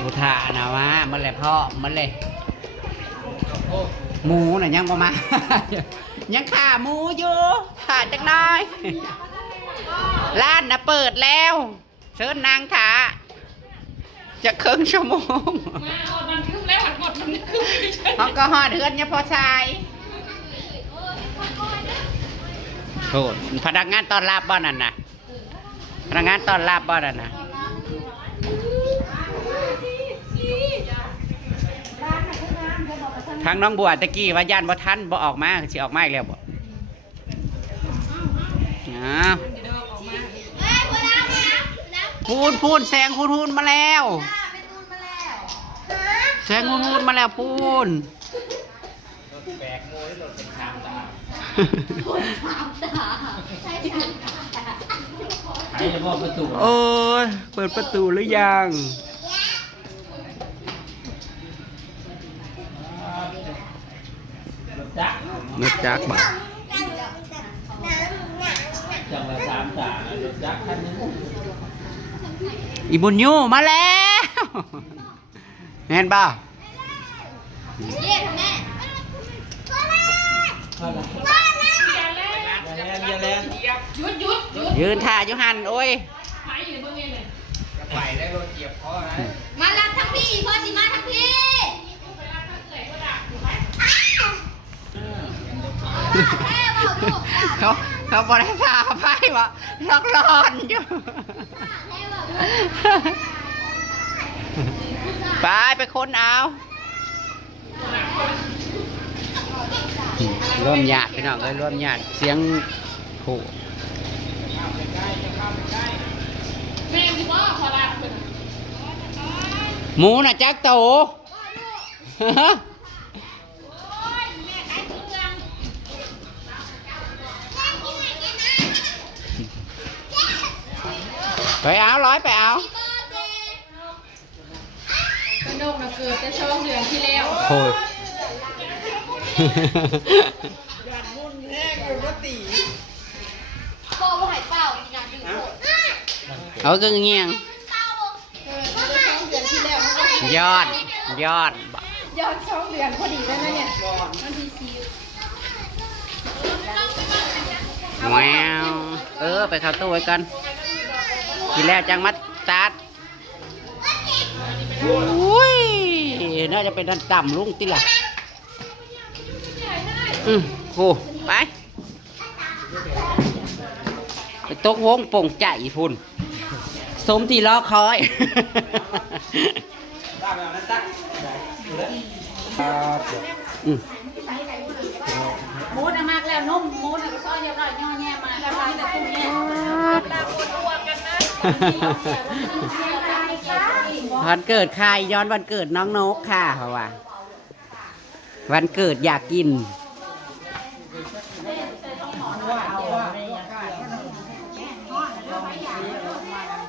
ผู้ถ่านะว่ามันเลยพ่อมันเลยหมูน่ะยังมา ยังขาหมูอยู่ขาจังได้ร้านน่ะเปิดแล้วเชิญนางถาจะครึ่งชั่วโมงมันคึ้มแล้วหมดมันคึ้มเขาก็หอดเฮือนเนี่ยพอชายโทษพนักงานต้อนรับบ้านนั่นนะพนักงานต้อนรับบ้านนั่นนะทางน้องบัวตะกี้ว่าย่านบ่ทันบ่ออกมาสิออกมาอีกแล้วบ่พูนแสงพูนมาแล้วแสงพูนมาแล้วพูนแบกโมยรถเป็นชามตาให้เฉพาะประตูโอ้ยเปิดประตูหรือยังรถจักรบ่จังละ3 ตารถจักรคันนึงอีบุญยูมาแล้วเห็นป่ะเย้ทำแม่ยืนถ่ายยูหันโอ้ยไปได้รถเกียบพ่อนะมารับทั้งพี่พ่อสิมาทั้งพี่เขาบริษัทไปวะล็อกร้อนอยู่ไปค้นเอาร่วมญาติพี่น้องเลยร่วมญาติเสียงโหหมูน่ะจักโตไปเอาร้อยไปเอากระโดดมาเกิดแต่ช่องเดือนที่แล้วโอ้ยเอาก็เงี้ยงยอดช่องเดือนพอดีแล้วนะเนี่ยมันทีซีแววไปเข้าตู้ไว้กันกินแล้วจังมัดตัดอุ้ยน่าจะเป็นดันต่ำลุงติล่ะโหไปตกวงป่งใจพุ่นสมที่ล้อคอยมูดมากแล้วนุ่มมูดก็ซอยเรียบร้อยย่อแย่มาแล้วไปแต่ตุ้งเนี่ยลาปวดตัวกันนะวันเกิดใครย้อนวันเกิดน้องนกค่ะเพราะว่าวันเกิดอยากกิน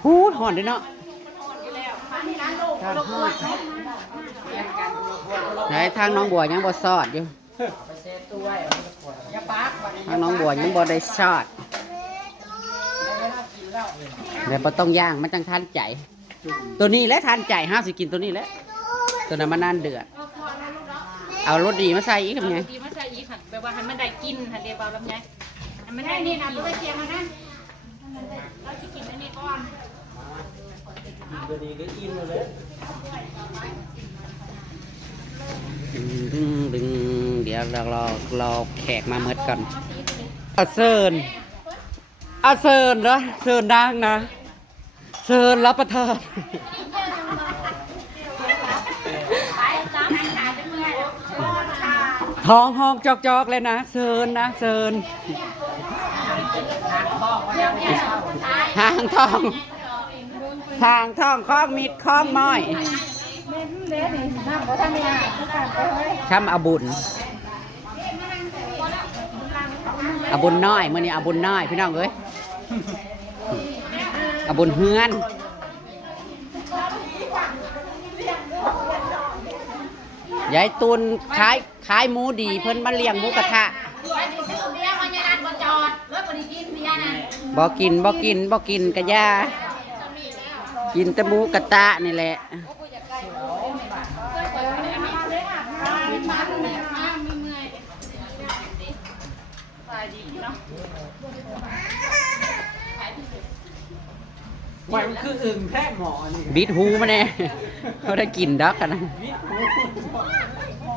หูหอนด้วยเนาะไหนทางน้องบัวยังบ่ซอดอยู่ทางน้องบัวยังบ่ได้ซอดเดี๋ยวบ่ต้องย่างมันจังทันใจตัวนี้และทันใจห้าสิกินตัวนี้แหละตัวนั้นมันนานเดือดเอารสดีมาใส่อีกทำไงดีมาใส่อีกค่ะแปลว่าให้มันได้กินค่ะเดี๋ยวเบาลำไยให้มันได้นี่นะตัวเทียมมานะเราจะกินอันนี้ก่อนตัวนี้ก็กินเลยดึงเดี๋ยวรอแขกมาเมื่อก่อนเอาเซิร์นนะเซิร์นดังนะเซิร์นรับประทานท้องห้องจอกเลยนะเซิร์นนะเซิร์นทางท้องคล้องมิดคล้องม้อยช้ำอาบุญน้อยมื่อนี้อาบุญน้อยพี่น้องเอ้ยอาบุญเฮือนยายตุนขายหมูดีเพิ่นมาเลี้ยงหมูกระทะบ กินกะยากินแต่หมูกระตะนี่แหละมันคืออึ่งแท้หมอนี่ บิดหูมาแน่เขาได้กินดอกกันนะ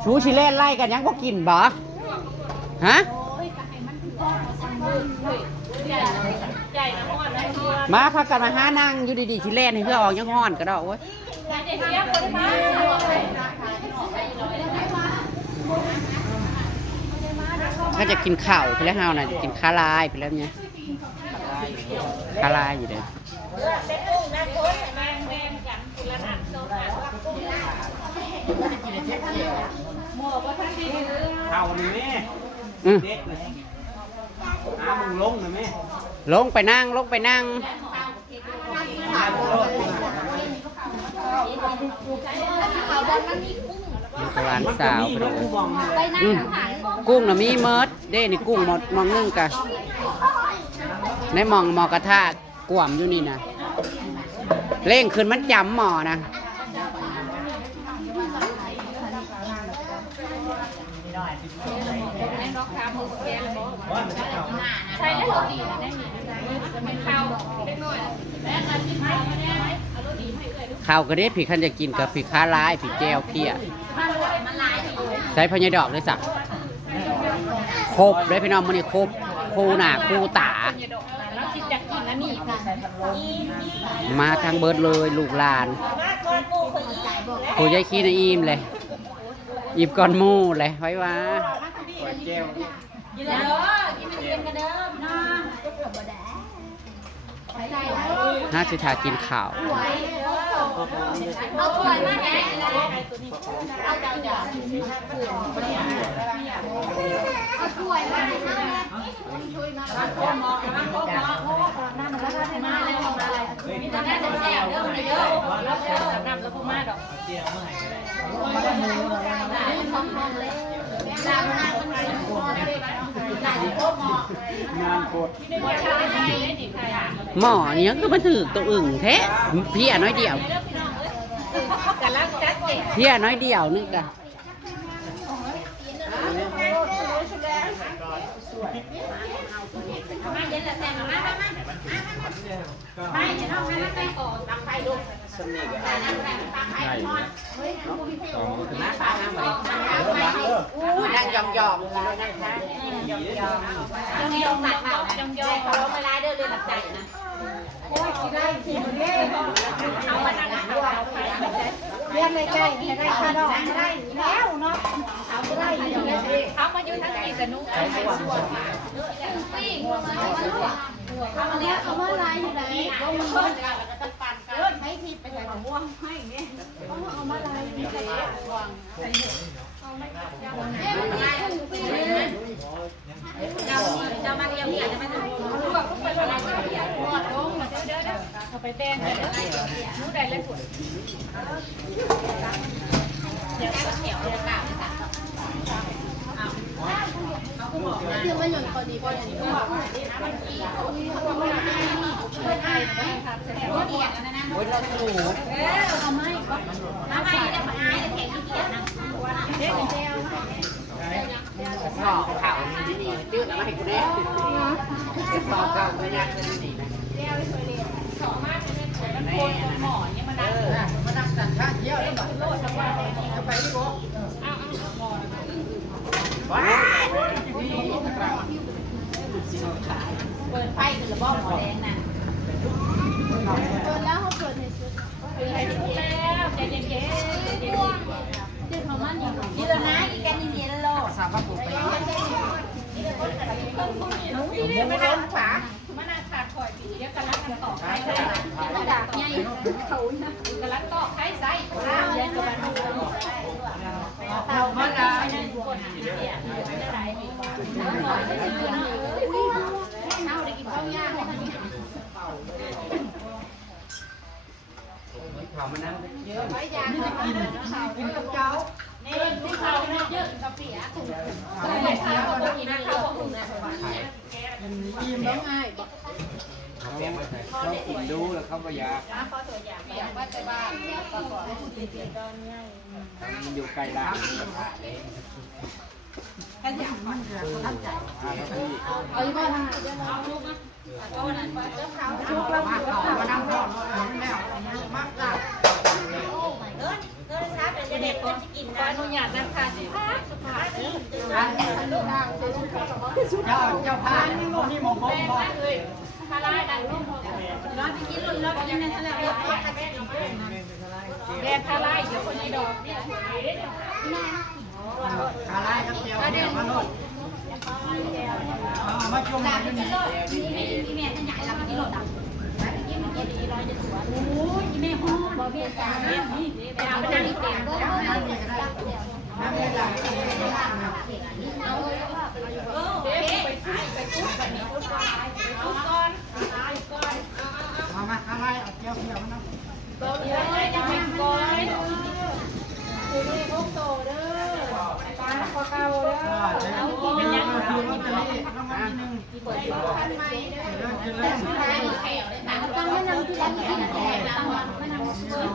ชูชิเล่นไล่กันยังบ่กินบ่ฮะมาพักกันมาหานั่งอยู่ดีๆชิเล่นให้เพื่อออกยังห้อนก็ได้โอ้ยก็จะกินข้าวไปแล้วเฮาน่ะจะกินข้าวลายไปแล้วเนี่ยข้าวลายอยู่เด้อ เท่านี้แม่ อืม เด็กเลยมึงลงนะแม่ ลงไปนั่งหลานสาวไปเลย ไปนั่งหัน กุ้งน่ะมีเมิดเด้นี่กุ้งหมดมองนึ่งกะในหมอกระทะกวมอยู่นี่นะเร่งขึ้นมันจำหมอนะใช่แล้วดีนะได้มีมันเข้าเล็กน้อยแล้วการกินข้าวเนี่ยเอารสดีให้เลย ข้าวกระเด็ดผีขันจะกินกับผีค้าร้ายผีแก้วเพี้ย มันลายดี ใช้พญาดอกเลยสักครบเลยพี่น้องมันนี่ครบคู่หน้าคู่ตา แล้วคิดจะกินแล้วนี่ มาทางเบิร์ดเลยลูกหลานผู้ยายขี้นะอิ่มเลยอิ่มก่อนหมู่เลยไว้ว่า เจล กินแล้วกินเย็นกันเด้อน้อง น่าสิทากินข้าว เอาถ้วยมาแหน เอาเดี๋ยว เอาถ้วยมาให้เขาเนี่ย มาเลยมีแต่แม่แซ่บเด้อเด้อแล้วเด้อนำแล้วพวกมาดอก เจลเมื่อไหร่ก็ได้ งานกด หมอเนี้ยก็มาถือตัวอึ่งแท้เพี้ยน้อยเดียว แต่ละจัดเก่ง เพี้ยน้อยเดียวนึงกะ มาเย็นละแซ่บมาไม่เดี๋ยวน้องให้ไปก่อนตักไฟลูก สนิทกัน ตักไฟทอด น้าปลาน้ำมันนั่งยองๆ ยองยองตักเอายองยองเขาเวลาเดินเรียนหลักใจนะเอามาตั้งเอาไป เรียนไม่ได้ไม่ได้ค่าดอกไม่ได้แล้วเนาะเอาไม่ได้ เขามาอยู่ทั้งปีแต่นุ๊กไปส่วนมา ปิ้งเอามาแล้วเอามาลายอยู่ไหน เอามาเพิ่มแล้วก็จะปั่นกัน ให้ทิพย์ไปใส่ของม่วงให้อย่างเงี้ยเอามาลายนี่ใส่ม่วงจะมาเรียมเนี่ยจะไม่ถึงลวกไปละลายก็เปียกหมดลงเด้อเอาไปแป้งเด้อนู้ได้เลยถั่วเดี๋ยวก็เขียวจะกลับค่ะ คือมันหย่อนพอดีพอดีก็บอกว่า โอ้ยเราสูด เอาไม่ก็ ทำไมจะมาอายแข็งขี้เกียจนะ สอบข่าวนี่นี่ตื้อมาให้กูแน่สอบข่าวไม่ยากเลยนี่นะ สองมากเลยมันโคนหมอนเนี่ยมันได้ มาดักสันข้างเที่ยวแล้วแบบ โลดทั้งวันเลย จะไปที่บ่ เอาหมอน ว้า เปิดไฟคือระบบหมอแดงน่ะ จนแล้วเขาเปิดให้ซื้อ แล้วใจเย็นๆเดี๋ยวประมาณนี้นี่แล้วนะอีกแกนเย็นๆแล้ว สามารถปลูกไป นี่ไม่ได้ขามันน่าขาดถอยปีเดียวกันลักกันต่อใครได้มันด่าไงเขากันลักต่อใครใส่เย็นกับมันเตามันได้คนเนี่ยได้หลายปีเอาได้กินข้าวยากเลยค่ะ เขามานั่งเยอะ ไว้ยาเขากินกับเจ้า นี่ที่เขาเนี่ยเยอะกาแฟถูกไม่ใช่เขาบอกกินนะเขาบอกอุ่นนะ อิ่มแล้วง่าย เขากินดูแล้วเขาก็อยาก อยากว่าจะบ้านก็ขอให้ มันอยู่ใกล้ร้านกระทะเอง ก็อย่างมันเดือดตั้งใจ เอาอีกบ้านเอาลูกนะเอานั่นไปเจ้าเขา ชุกแล้วมาต่อมานั่งก่อนแล้วมากจ้ะ เด็กคนที่กินนะหนูอยากนั่งทานสิคะสุภาพ เจ้าพานนี่มองมองมอง เลยคาร่าดันลูกร้อนไปกินรุ่นแล้วกินนั่นแหละแดงคาร่าเดี๋ยวคนนี้ดอกเนี่ย ขาลายกับเจียวมาโน่นมาชมมาที่นี่ แม่ตั้งใหญ่เรากินรถดับกินมันดีร้อยจะตัวโอ้ยแม่ห้องบ่เบี้ยจานนี่ไปเอาไปนั่งอีกเตียงก็ได้ นั่งไม่ได้ ไปซื้อไปกุ้งไปนี่กุ้งก่อนเอาก่อนก่อน มาขาลายเอาเจียวเจียวมานั่ง ตัวเดียวเลยจะเป็นก้อยคือนี่พวกโตเด้อปลาปลาเก่าเด้อเอากินยัง คือลอตเตอรี่รางวัลที่หนึ่ง พันไม้เด้อ เริ่ม ต้องไม่นั่งที่ร้านกินแขกต้องไม่นั่งเปิด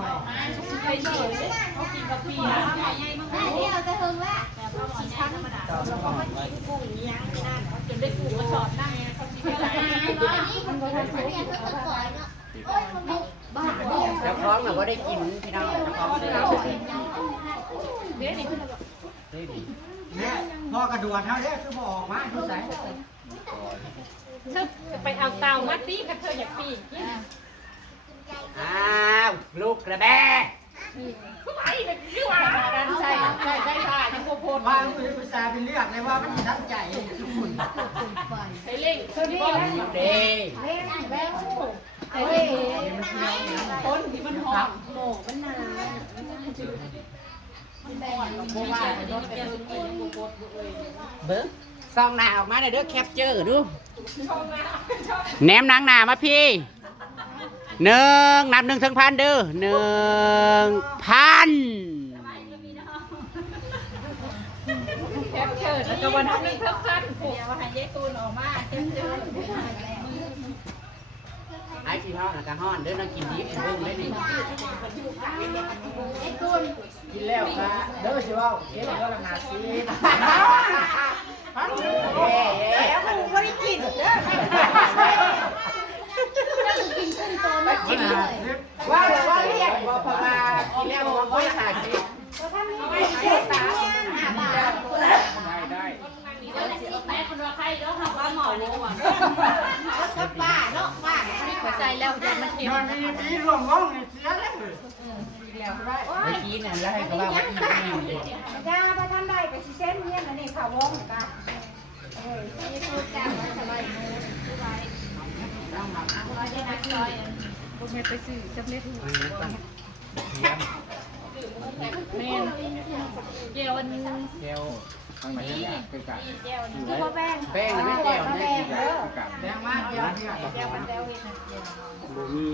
ไปเฉยเขากินกาแฟนะใหญ่มากนี่เราจะถึงแล้วแต่พอกินชั้นธรรมดาเราก็ไม่กินกุ้งยังนั่นจนได้กุ้งมาสอดนั่งเขาคิดอะไรนี่มันก็ทำเสียก็ตะกอนเนาะบ้าเนี่ย เจ้าของน่ะบ่ได้กินพี่น้องเจ้าของเด้อ เดี๋ยวนี้คือ เนี่ยพ่อกระดวนเท่านี้คือบอกมาดูใส่ เธอจะไปเอาเตามัดตีค่ะเธออยากปีก อ้าวลูกกระแบ ไปเลยดีกว่าใช่ใช่ค่ะยังโพด ว่าลูกภาษาเป็นเลือกเลยว่ามันตั้งใจทุกคน ไปเล่งคือนี่ เด้ เล่งแล้วไปเล่งคนที่มันหอมโหมันนานโบว่ารถเป็นคนโบดเลย เบิ้งซองหน้าออกมาได้เด้อแคปเจอร์ดูแหนมหนังหน้ามาพี่นับ1 ถึง 1,000เด้อ1,000 แคปเจอร์แล้วก็วันนั้นเพิ่มขั้นผูกว่าให้ยายตูนออกมาแคปเจอร์ ไอ้ที่ห้องน่ะก็ฮ้อนเด้อน้องกินดิบเบิ่งเลยนี่ กินแล้วก็เด้อสิว่าเก็บเงินละ50แล้วมันบ่ได้กินเด้อมากินเลยว่าเรียกบ่พมากินแล้วบ่บ่หาสิ ได้ แม่คนว่าใครเนาะค่ะว่าหมอนี่หว่าก็ป้าเนาะป้านี่ขอใจแล้วเดี๋ยวมันเก็บ มันมีรวมร้องเสียแล้ว เมื่อกี้นั่นแล้วให้ก็ว่าว่าอีก จ้าบ่ทันได้ก็สิเซ็นเงินอันนี้เข้าวงจ้ะนี่คือแก้วสบายมือสบายร้อยได้นักซอยพวกแม่ไปซื้อจำเล็ดหูแม่เกี่ยววัน แก้วข้างในยากคือกัน เกี่ยว คือบ่แบ่ง แป้งน่ะไม่แจ่วนะ คือกัน แบ่งมาเดี๋ยว แก้วมันแก้วเห็น บ่มี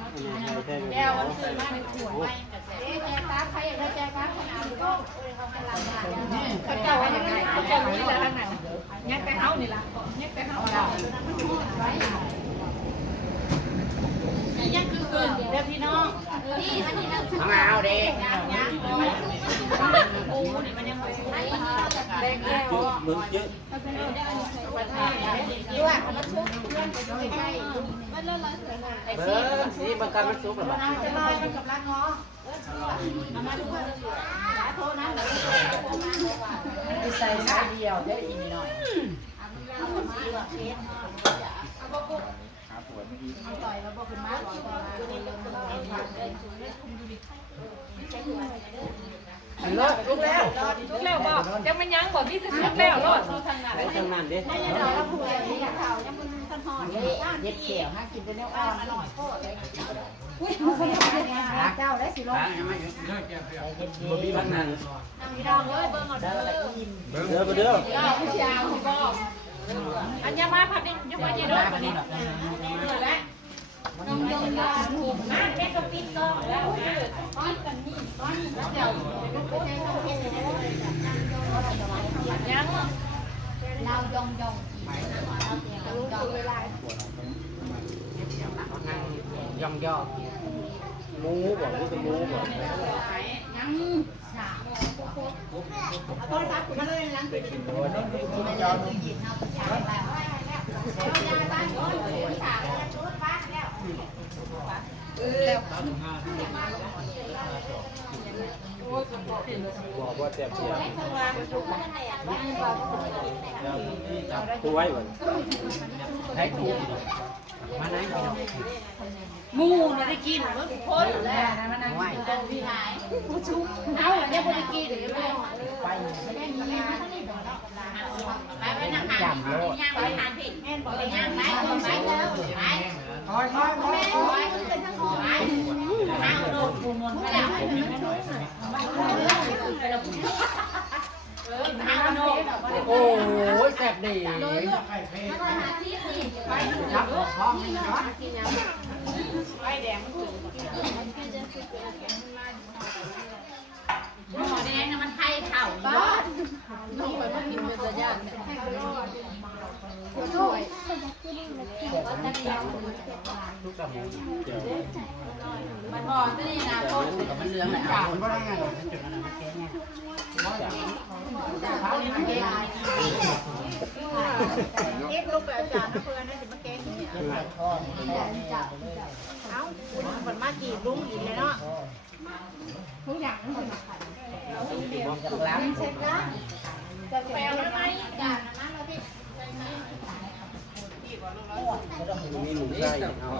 อันนี้ไม่ใช่ แก้วมันซื้อมาในขวดไม่แก้วตาใครอยากได้แก้วตาขนาดก็เขากำลังมาเขาเจ้าไว้ยังไงเขาเจ้านี่แหละทั้งนั้นงั้นไปเฮานี่ล่ะงั้นไปเฮายังคือเกินเด้อพี่น้องนี่อันนี้ เอาเอาเด้ โอ้นี่มันยังไม่แดงแก้ว เบิ่งเยอะ ด้วยมันชุบเพื่อนไปด้วยใกล้มันเริ่มร้อนเสือหน่อย เบิ้งสิมันกันมันสุกแล้วบ่ จะลอยมันกับรักง้อเอามาดูโทษนะ ใส่สายเดียวได้อีกหน่อย หาปวดไม่อีก ต่อยแล้วบอกคุณมาบอกว่า มันลดลุกแล้ว ทุกแล้วบอกจะมันยังบอกที่จะทุกแล้วรอดทางนั้น ไปทางนั้นเด้ แล้วผู้ใหญ่ที่เขายังมันท่อนหอม เย็ดเขียวฮะกินแต่เนื้ออ่อน อร่อยโคตรเลย อุ้ยมันเป็นยังไงเจ้าได้สิลูก ทางยังไม่ บ่มีวันนั้น พี่น้องเลยเบิ่งเอาเด้อ เด้อบ่เด้อ ผู้ชายคุณบอกอันยามาพัดนี่ยังไม่เจอดอกอันนี้แล้วน้องยงยาถูกนะแม่ก็ปิดกล้องแล้วก้อนกันนี่ก้อนแล้วเดี๋ยวยังเรายงยงเราเตรียมยงเวลา ย่องย่อหมูบ่นี่เป็นหมูบ่ ยังโทรศัพท์มาเลยหลังไปกิน โอ้ยนี่จอม บอกว่าแซ่บเสียกูไว้ก่อนให้กูมาไหน หมูน่ะได้กินเมื่อทุกคนแล้วมันนั่งกินกันที่ไหนผู้ชุบเอาเนี่ยบ่ได้กินไปไปนั่งหาย่างไปหาผิดแม่นบอกไปย่างไปไปแล้วไปคอยคอยคอยคอยเป็นทั้งคอยเอาโดนปูนไปแล้วโอ้ยแซ่บดีครับห้องนี้เนาะ ไปแดงมันหม้อแดงน่ะมันไข่เข่าบ้านน้องไปมากินเป็นระยะช่วย ลูกกับหมูเดี๋ยว มันบอกจะนี่นะคน มันเลี้ยงไหนอ่ะมันก็ได้ไงจุดนั้นมันแก่ไงเอ็กลูกอาจารย์นะเพื่อนนั่นจะมาแกงนี่เอ้ามันมาจีบลุงอีกเลยเนาะทุกอย่างล้างเช็ดละจะแปลว่าไหมจานนั้นเราพี่ มีหมูไส้เอา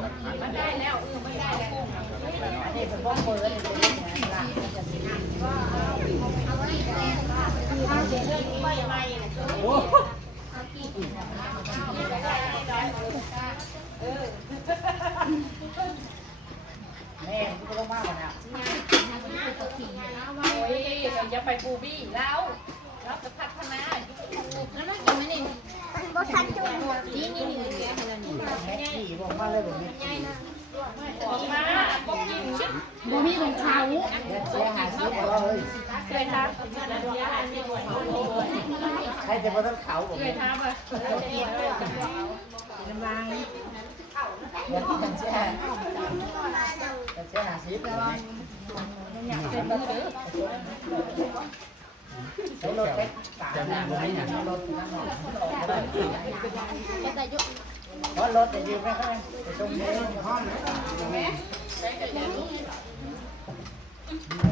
มันได้แล้วมันได้แล้วอันนี้เป็นบ้องเปิดเลยโอ้แม่ก็ต้องมากกว่านะโอ้ยอย่าไปปูบี้แล้วจะพัฒนาแล้วน่ากินไหมนี่บ่ทันจุ่มนี่แกให้แล้วนี่แม่ขี่บอกมาเลยแบบนี้บอกมาบอกกินชิบ่มีของเขาเสียหายสิบ่เอ้ยเคยทำใครจะมาต้องเขาผมเคยทำอ่ะกำลังเงินกันเสียหายสิอยากเป็นมือเด้อใช้รถเล็กจะนั่งไหนเนี่ยรถนั่งหน่อยเพราะรถจะยืมไม่ค่อยไปชมเองห้องนะแม่เ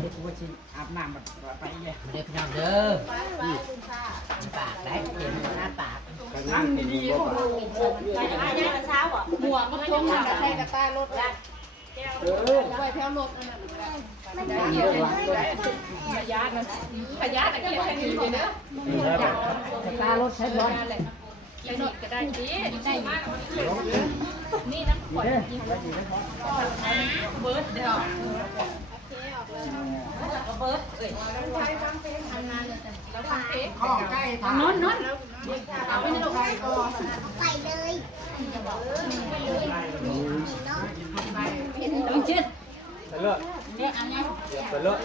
ด็กผู้ชิมอาบน้ำไปเลยเด็กน้ำเด้อปากได้เห็นหน้าปากนั่งดีๆไปได้เช้าอ่ะหมวกก็ต้องหนักใส่กระต้ารถละไว้แถวรถนั่นน่ะพยานะเกี่ยวกันอยู่เด้อกระต้ารถใช้บอลกินนี่ก็ได้ดีได้นี่น้ำขวดเบิร์ดเดี๋ยวเบิร์ดเอ้ยข้อใกล้นอนเอาไปในโรงไก่ก่อนไปเลยต้องชิดไปเลยเนี่ยอันนี้ไปเลย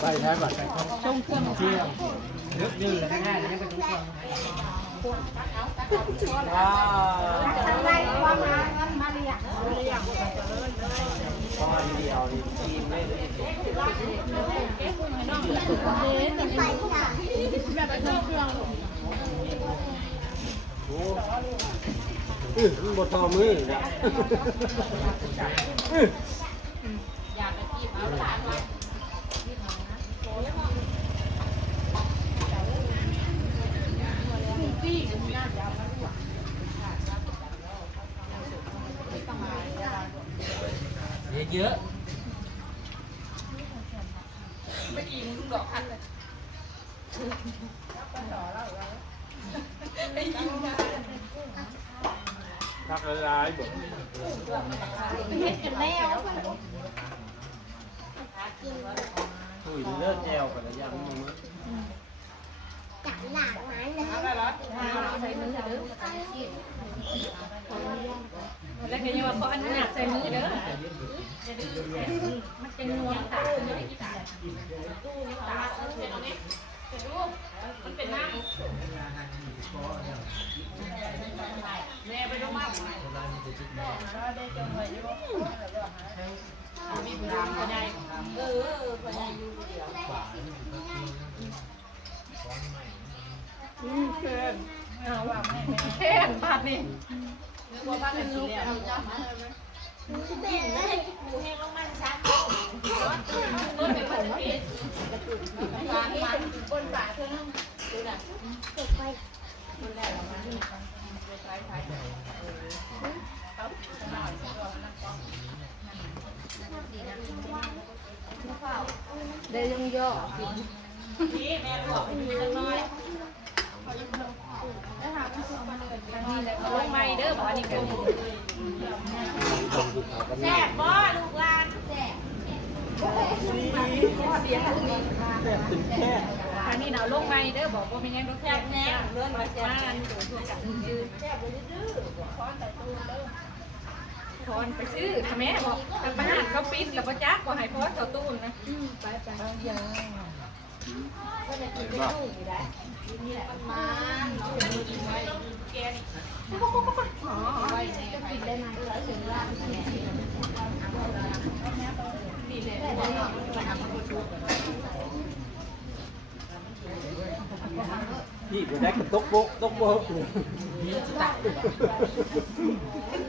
ไปใช้บัตรช่องเครื่องเที่ยวนึกดื้อแล้วง่ายๆแล้วเป็นทุกคนว้าวทำไรความมามาเรียกพอเดียวดีทีมไม่ได้ไปค่ะแบบเครื่องโอ้บททอมือเนี่ยอยากไปจีบเอาหลานไว้เยอะไม่ยิงดอกคันเลยทักอะไรบอกเห็นกันแล้วถุยเลือดแจวกันแล้วยังมึงจับหลังมันเลยใส่มือเด้อแล้วก็ยังว่าเขาอันหนักใส่มือเด้อมันจะนวลตาไม่ได้กี่ตาตู้นี่ตา มันเป็นน้ำแม่ไปดูมากมีบุญรามก็ได้ก็ได้อยู่เดียวเข้มบาดนี่นึกว่าบ้านเป็นลูกเอาจ้ามาเลยเป็นเลยกูแห้งลงมันชักต้นเป็นคนพิษมันบนฝาเธอนั่งดูน่ะเก็บไปมันแหลกออกมาไปใช้ได้ยังย่อพี่แม่บอกให้ดูจังน้อยลงไม่เด้อบอกนี่กันแซ่บบ่ลูกหลานแซ่บทางนี้เราลงไม่เด้อบอกว่าไม่งั้นรถแซ่บแน่เลื่อนมาแซ่บมาตัวกันยืนแซ่บเลยดื้อคอนแต่ตูนเด้อคอนไปซื้อทำไมบอกทำบ้านเขาปิดแล้วก็จักว่าให้พอเขาตูนนะไปยังก็จะกินไม่ยุ่งอยู่ได้นี่แหละมาแกนี่จะกินได้ไหมถึงร้านนี่แหละพี่ไปได้กระตกโบ๊ะตกโบ๊ะ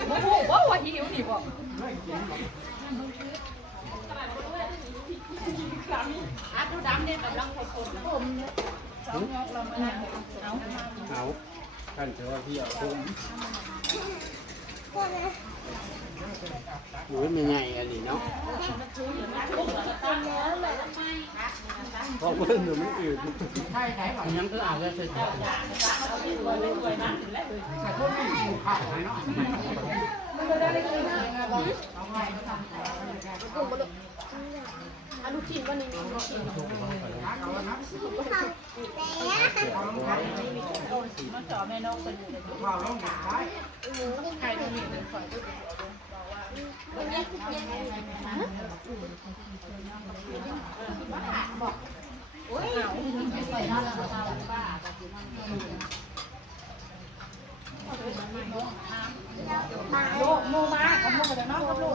โอ้โหว่าหิวนี่บอกอาดูดำเนี่ยกับลังคนผมเนี่ยสองยกเรามาเอาท่านเจอว่าพี่เอาคุ้มโอ้ยมันไงอันนี้เนาะเพราะเพื่อนอยู่ไม่อื่นใช่ไหมยังก็อาจจะเสร็จแล้วแต่พวกนี้อยู่ข้าวเนาะอนุชินวันนี้มีลูกชิ้นมาจ่อแม่น้องคนอยู่ในตู้ข้าวร้องได้ใครที่มีเป็นฝ่ายตู้บอกบอกโอ้ยใส่น้ำป้าโลกโมมากับโมกับน้องกับโลก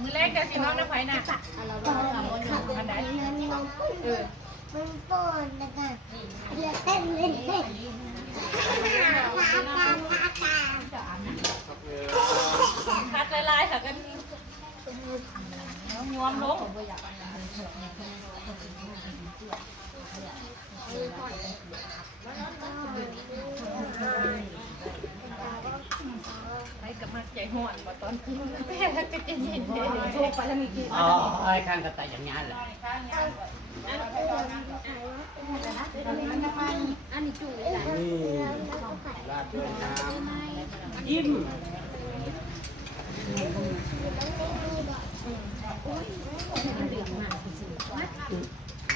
มือเล็กจะกินน้องน้ำไผ่น่ะอันไหนมันปนนะคะเรือเต้นเล่นเต้นคัดลายๆค่ะกันย้อมลงไปกับมาใจห่อนตอนที่แม่ก็จะเย็นๆโชว์ไปแล้วมีกี่อ๋อไอ้ข้างกระต่ายอย่างนี้แหละอันนี้จุ๋ย นี่ราดด้วยน้ำยิ้ม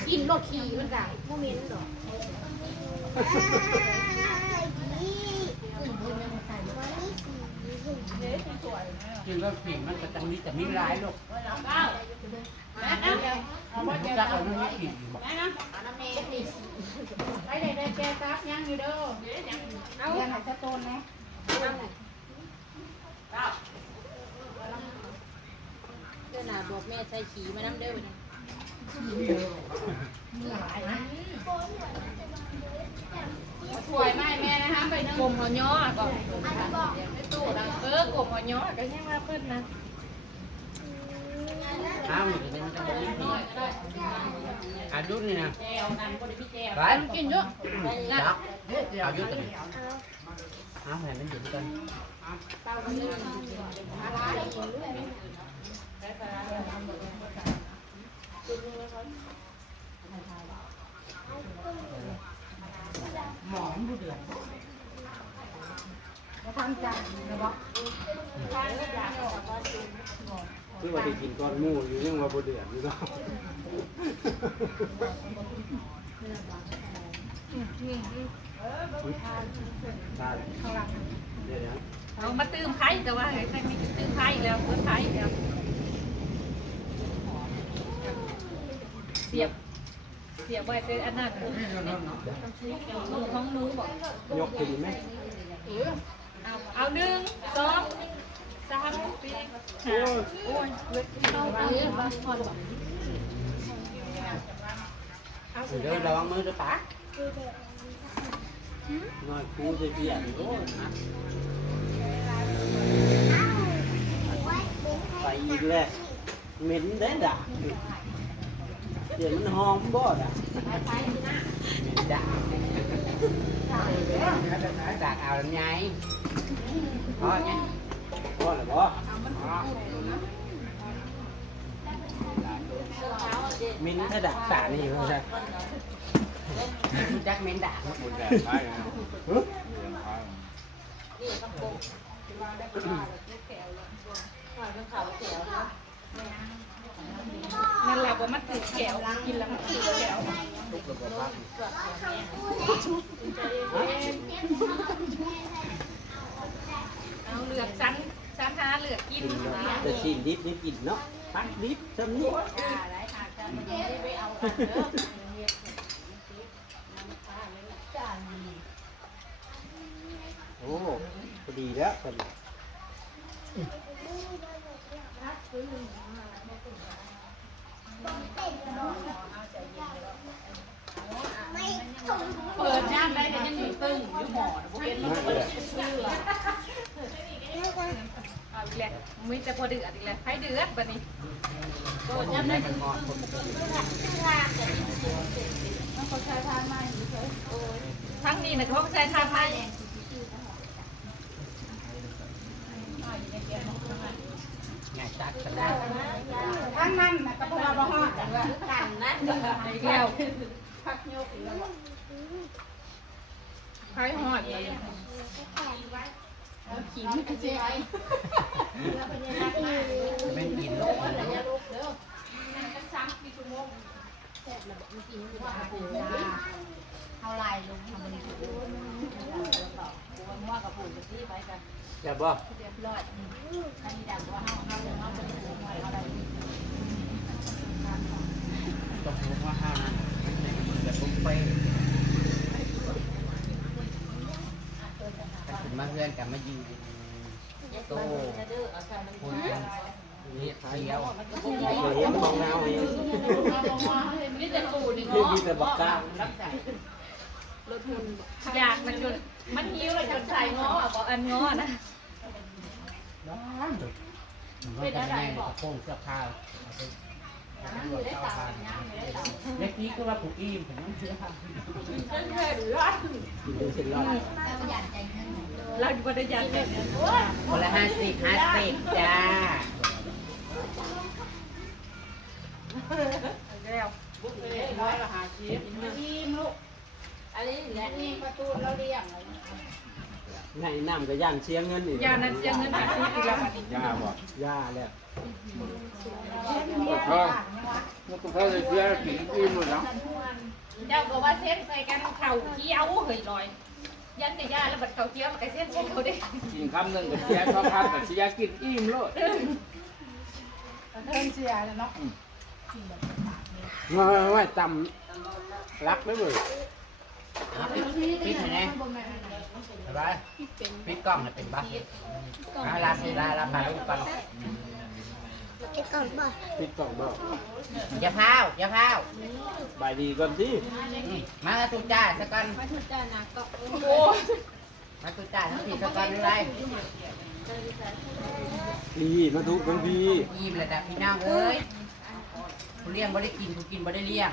กินรถขี่มันกันโมเมนต์หรอกินแล้วผิวมันก็จะมีแต่มีร้ายลูกจักเอาเรื่องนี้ผิวบอกไปได้แกซับยังอยู่เด้อเอายังหายจะโตนไหมเจ้าหน้าบอกแม่ใส่ขี่มาน้ำเด้อป่วยไหมแม่นะคะไปนั่งกลมหัวย้อก่อนไม่ตู้ดังกลมหัวย้อก็ยังมาเพิ่นนะอ้าวมันจะเป็นจะบอกนี่ผิวอายุนี่นะไปกินเยอะจับอายุตัวนี้อ้าวแผ่นมันอยู่ด้วยกันหมอนผู้เดือดทำใจนะบอกคือว่าได้กินก้อนหมูอยู่ยังว่าผู้เดือดอยู่ก็เอามาตื้มไข่แต่ว่าใครไม่ตื้มไข่แล้วเพื่อไข่แล้ว สียบไว้เป็นอันนั้นลูกของหนูบอก ยกขึ้นไหม เอา1 2 3 4 5โอ้ยเวทเอาบางคนบอก เดี๋ยวระวังมือด้วยปะ น้อยกูจะเบียดโอ้ยไปอีกแล้วเหม็นได้ด่าเดี๋ยวมันหอมบ่ด่ะ ด่าด่าเอาลำไยพอไง บ่หรือบ่ มินถ้าด่าตานี่เขาใช่ จักเม้นด่า นั่นแหละว่ามันติดแขวกินแล้วมันติดแขวเอาเหลือกชั้นหาเหลือกกิน แต่ชีดิบนี่กินเนาะปักดิบซ้ำนี่โอ้พอดีแล้วพอดี เปิดย่ามได้แต่ยังอยู่ตึ้งอยู่หมอนะพวกเห็นมันเปิดชื่อเอาอีกแล้วมีแต่พอเดือดอีกแล้วให้เดือดบัดนี้ก็ย่ามได้เป็นหมอทั้งนี้นะเขาใช้ทานมา ไงจักกันได้ ทั้งนั้นน่ะก็เพราะว่าบ่ฮอดกันว่า อีกแล้วใครหอดเลยขิงกระเจี๊ยบ ไม่กินโลกเลย เอาลายลงทำมันถูก อย่าบ่ ต้องรู้ว่าห้านั้นมันจะตุ้มไปถึงมาเพื่อนกับมายิงโตคุณนี่เที่ยว เห็นมองเงาเอง นี่แต่ปูนี่ คือมีแต่บักกล้า อยากมันจนมันหิวเลยจนใส่ง้อบอกอันง้อนะ เป็นอะไรบอกโค้งเสื้อผ้าเล็กนี้ก็ว่าผูกอิ่มผมต้องเชื่อ กินดูเสร็จแล้ว เราอยู่บริยานเนี่ย คนละ50จ้า แล้ว ไงน้ำก็ย่านเชียงเงินอีก ยานั้นยังเงินหาซื้ออีกแล้ว ย่าบ่ย่าแล้ว เจ้าก็ว่าเส้นใส่กันเข่าเกี้ยวเฮ้ยลอยยันจะย่าแล้วบัดเข่าเกี้ยวมันก็เส้นเขาดิ กินคำหนึ่งกับเชียร์ชอบทานกับเชียร์กินอิ่มโลด เทิงเสียแล้วเนาะ ว่าจำรักไม่เบื่อ ปิดไหนเนี่ยไปปิดกล้องเป็นบ้าลาสีลาพาลูกก่อน ไอ้ก่อนบ่ ปิดกล่องบ่ อย่าพาวอย่าพาว บายดีก่อนสิ มาตุจ้าสักก่อน โอ้ มาตุจ้าทั้งสี่สักก่อนอะไร นี่มาดูกันพี่ ยิ้มเลยแต่พี่น้องเอ้ยกูเลี้ยงบ่ได้กินกูกินบ่ได้เลี้ยง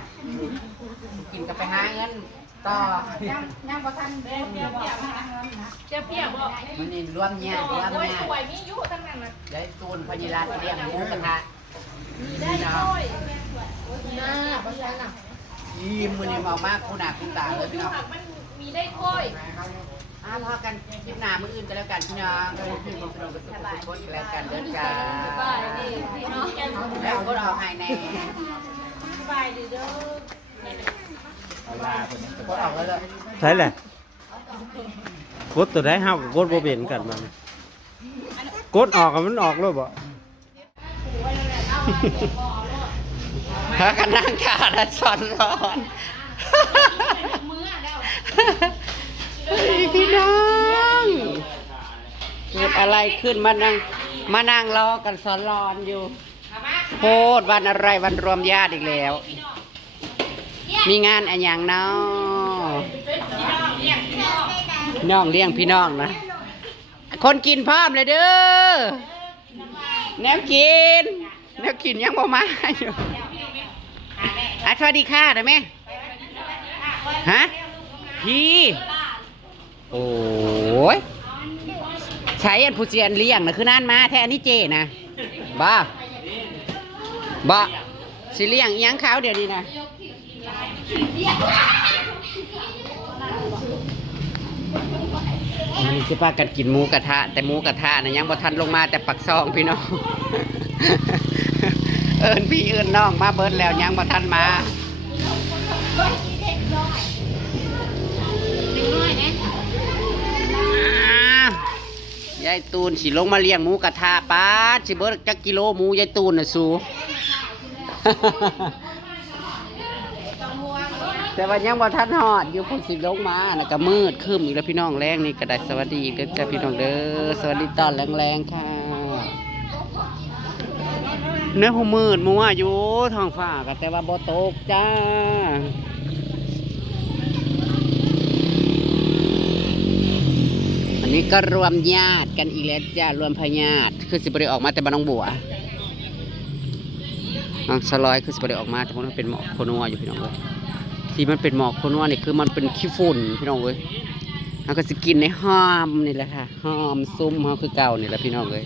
กูกินก็ไปหาเงินต่อ ยังบ่ทันเด้เดี๋ยวบ่มาเงินนะ เจ้าเพียบอก มันนี่รวมเนี่ยรวม โอ้ย เนี่ย สวยมียุทั้งนั้นนะ ได้ตูนพญิราเลี้ยงหมูกระทะ มีได้ด้วย น่าบ่ทันน่ะ ยิ้มมือนี่เมามากคุณหนาคุณตาเลยพี่ ยุ น้อง หักมันมีได้กล้วย พอกันคลิปหน้ามืออื่นกันแล้วกันพี่น้องก็คือพี่น้องกระสุนกระสุนกันแล้วกันเดินกัน บายดีพี่น้อง แล้วก็เอาให้แน่ บายดีเด้อ ก็เอาแล้วเลย ใช่แหละกดตัวได้ห้าวกดโบเบนกันมันกดออกมันออกเลยบ่ ม พากันนั่งขาดสอนร้อน มือแล้ว เฮ้ยพี่น้องเกิดอะไรขึ้นมานั่งรอกันสอนร้อนอยู่โพดวันอะไรวันรวมญาติอีกแล้ว มีงานอะไรอย่างเนาะน้องเลี้ยงพี่น้องนะคนกินพร้อมเลยเด้อแนวกินยังบ่มาอยู่สวัสดีค่ะนะแม่ฮะพี่โอ้ยใช้อันผู้เจียนเลี้ยงนะคือนั่นมาแท้อันนี้เจนะบ้าสิเลี้ยงอิหยังเขาเดี๋ยวนี้นะนี่สิพากันกินหมูกระทะแต่หมูกระทะนะยังบ่ทันลงมาแต่ปักซองพี่น้อง เอิญพี่เอิญน้องมาเบิดแล้วยังบ่ทันมา ยายตูนสิลงมาเลี้ยงหมูกระทะป้าสิเบิดจักกิโลหมูยายตูนน่ะสู แต่ว่ายังบ่ทันฮอดอยู่พุ่นสิลงมาน่ะก็มืดครึ้มอีกแล้วพี่น้องแรงนี่ก็ได้สวัสดีอีกเด้อจ้าพี่น้องเด้อสวัสดีตอนแรงๆค่ะเนื้อหูมืดมัวอยู่ท้องฟ้าก็แต่ว่าบ่ตกจ้าอันนี้ก็รวมญาติกันอีกแล้วจ้ารวมพญาติคือสิบ่ได้ออกมาแต่บ้านน้องบัวน้องสลอยคือสิบ่ได้ออกมาแต่มันเป็นหมอกโคนัวอยู่พี่น้องเว้ยที่มันเป็นหมอกโคนัวนี่คือมันเป็นขี้ฝุ่นพี่น้องเว้ยเราก็สิกินในห้อมนี่แหละค่ะห้อมซุ้มเฮาคือเก่านี่แหละพี่น้องเว้ย